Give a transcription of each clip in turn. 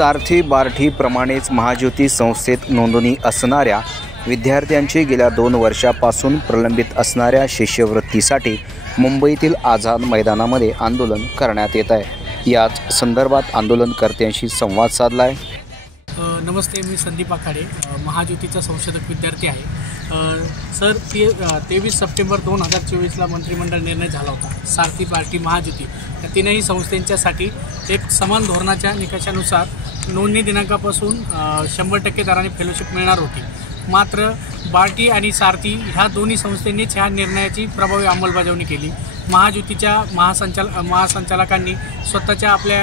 सारथी बार्टी प्रमाणेच महाज्योती संस्थेत नोंदणी असणाऱ्या विद्यार्थ्यांची गेल्या 2 वर्षापासून प्रलंबित असणाऱ्या शिष्यवृत्तीसाठी मुंबईतील आझाद मैदानामध्ये आंदोलन करण्यात येत आहे। याच संदर्भात आंदोलनकर्त्यांशी संवाद साधला आहे। नमस्ते, मी संदीप आखाडे, महाज्योतीचा संशोधक विद्यार्थी आहे। सर, 23 सप्टेंबर 2024ला मंत्रिमंडळ निर्णय झाला होता। सारथी बार्टी महाज्योती या तीनही संस्थांच्यासाठी एक समान धोरणाच्या निकषानुसार नोंदणी दिनांकापासून 100% दराने फेलोशिप मिळणार होती। मात्र बार्टी आणि सारथी ह्या दोन्ही संस्थांनीच ह्या निर्णयाची प्रभावी अंमलबजावणी केली। महाज्योतीच्या महासंचालकांनी स्वतःच्या आपल्या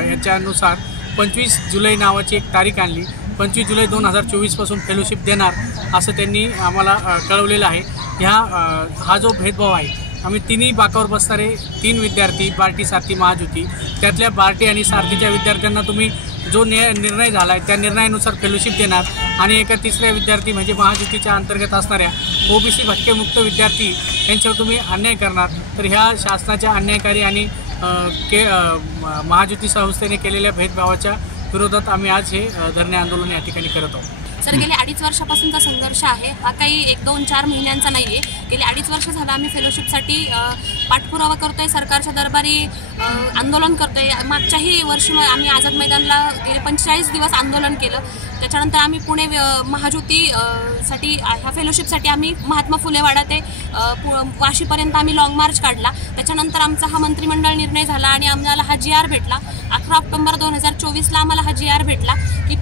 ह्याच्यानुसार 25 जुलै नावाची एक तारीख आणली। 25 जुलै 2024पासून फेलोशिप देणार असं त्यांनी आम्हाला कळवलेलं आहे। हा जो भेदभाव आहे, आम्ही तिन्ही बाकावर बसणारे 3 विद्यार्थी बार्टी, सारथी, महाज्योती, त्यातल्या बार्टी आणि सारथीच्या विद्यार्थ्यांना तुम्ही जो निर्णय झाला आहे त्या निर्णयानुसार फेलोशिप देणार आणि एका तिसऱ्या विद्यार्थी म्हणजे महाज्योतीच्या अंतर्गत असणाऱ्या ओबीसी भटकेमुक्त विद्यार्थी यांच्यावर तुम्ही अन्याय करणार। तर ह्या शासनाच्या अन्यायकारी आणि महाज्योती संस्थेने केलेल्या भेदभावाच्या विरोधात आम्ही आज हे धरणे आंदोलन या ठिकाणी करत आहोत। सर, गेले 2.5 वर्षापासूनचा संघर्ष आहे हा काही 1-2-4 महिन्यांचा नाही आहे। गेले 2.5 वर्ष झालं आम्ही फेलोशिपसाठी पाठपुरावा करतोय, सरकारच्या दरबारी आंदोलन करतोय। मागच्याही वर्षी आम्ही आझाद मैदानला गेले 45 दिवस आंदोलन केलं। त्याच्यानंतर आम्ही पुणे महाज्योती साठी ह्या फेलोशिपसाठी आम्ही महात्मा फुले वाडा ते वाशीपर्यंत आम्ही लॉंग मार्च काढला। त्याच्यानंतर आमचा हा मंत्रिमंडळ निर्णय झाला आणि आम्हाला हा GR भेटला। 18 ऑक्टोबर 2024ला आम्हाला हा GR भेटला की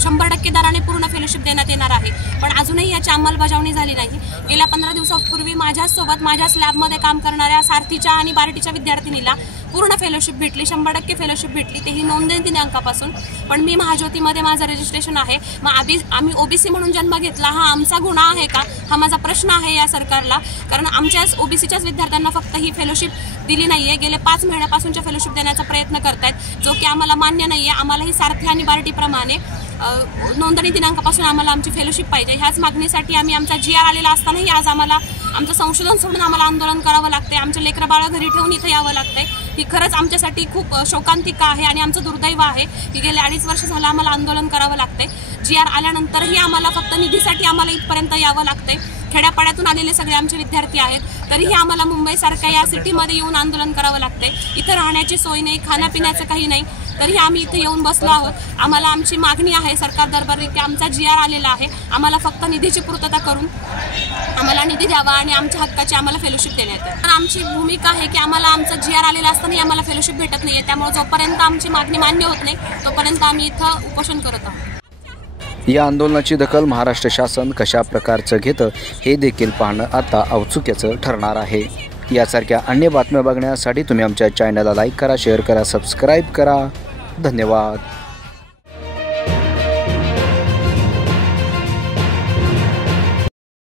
100% दराने पूर्ण फेलोशिप देण्यात येणार आहे। पण अजूनही याची अंमलबजावणी झाली नाही। गेल्या 15 दिवसापूर्वी माझ्यासोबत माझ्या स्लॅबमध्ये काम करणाऱ्या सारथीच्या आणि बार्टीच्या विद्यार्थिनीला पूर्ण फेलोशिप भेटली, 100% फेलोशिप भेटली, तेही नोंदणी दिनांकापासून। पण मी महाज्योतीमध्ये माझं रजिस्ट्रेशन आहे। मग आम्ही ओबीसी म्हणून जन्म घेतला, हा आमचा गुन्हा आहे का? हा माझा प्रश्न आहे या सरकारला। कारण आमच्याच ओबीसीच्याच विद्यार्थ्यांना फक्त ही फेलोशिप दिली नाहीये, गेले 5 महिन्यापासूनच्या फेलोशिप देण्याचा प्रयत्न करतायत, जो की आम्हाला मान्य नाहीये। आम्हालाही सारथी आणि बार्टीप्रमाणे नोंदणी दिनांकापासून आम्हाला आमची फेलोशिप पाहिजे। ह्याच मागणीसाठी आम्ही आमचा GR आलेला असतानाही आज आम्हाला आमचं संशोधन सोडून आम्हाला आंदोलन करावं लागते। आमचे लेकरं बाळं घरी ठेवून इथं यावं लागतंय। ही खरंच आमच्यासाठी खूप शोकांतिका आहे आणि आमचं दुर्दैव आहे की गेले 2.5 वर्ष झालं आम्हाला आंदोलन करावं लागतंय। GR आल्यानंतरही आम्हाला फक्त निधीसाठी आम्हाला इथपर्यंत यावं लागतंय। खेड्यापाड्यातून आलेले सगळे आमचे विद्यार्थी आहेत, तरीही आम्हाला मुंबईसारख्या या सिटीमध्ये येऊन आंदोलन करावं लागतंय। इथं राहण्याची सोय नाही, खाण्यापिण्याचं काही नाही, तरीही आम्ही इथे येऊन बसलो आहोत। आम्हाला आमची मागणी आहे सरकार दरबारी की आमचा GR आलेला आहे, आम्हाला फक्त निधीची पूर्तता करून आम्हाला निधी द्यावा आणि आमच्या हक्काची आम्हाला फेलोशिप देण्यात येईल। तर आमची भूमिका आहे की आम्हाला आमचा GR आलेला असतानाही आम्हाला फेलोशिप भेटत नाहीये। त्यामुळे जोपर्यंत आमची मागणी मान्य होत नाही तोपर्यंत आम्ही इथं उपोषण करत आहोत। या आंदोलनाची दखल महाराष्ट्र शासन कशा प्रकारचं घेतं हे देखील पाहणं आता औत्सुक्याचं ठरणार आहे। यासारख्या अन्य बातम्या बघण्यासाठी तुम्ही आमच्या चॅनलला लाईक करा, शेअर करा, सबस्क्राईब करा। धन्यवाद।